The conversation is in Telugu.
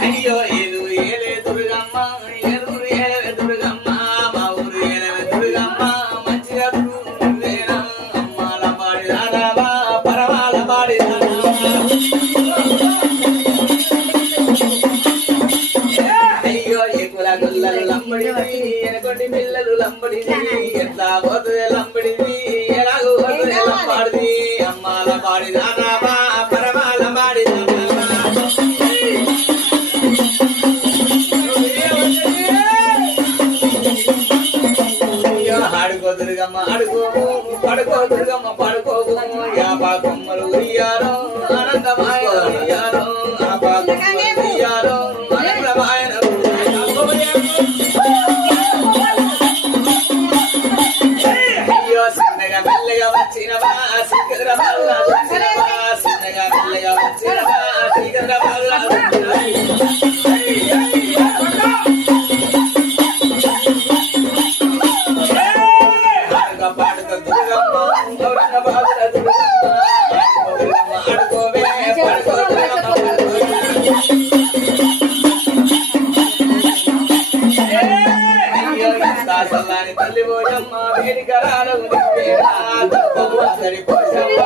అయ్యో ఏదు ఏలే దుర్గమ్మ ఏలూరు ఏలే దుర్గమ్మ మా ఊరు ఏలే దుర్గమ్మ మంచిగా అమ్మాల పాడి రాదావా పరమాల పాడి అయ్యో ఎక్కుల గుల్లలు లంబడిది ఎనకొండి పిల్లలు లంబడిది ఎట్లా పోతుంది లంబడిది ఎలాగో పోతుంది లంబాడిది అమ్మాల పాడి రాదావా పరమాల పాడి ఆడుకో దుర్గమ్మ ఆడుకోము పడుకో దుర్గమ్మ పడుకోము యాపా కొమ్మలు ఉయ్యారో ఆనందమాయ ఉయ్యారో ఆపా కొమ్మలు ఉయ్యారో ఆనందమాయ అయ్యో చిన్నగా మెల్లగా వచ్చినవా సిద్ధరమల్లా చిన్నగా మెల్లగా వచ్చినవా సిద్ధరమల్లా పాడుక దుర్గమ్మ ఔరంగాబాద్ దుర్గమ్మ ఆడుకోవే పడుకో సల్లాని తల్లి పోయమ్మ వేడికరాలు సరిపోయమ్మ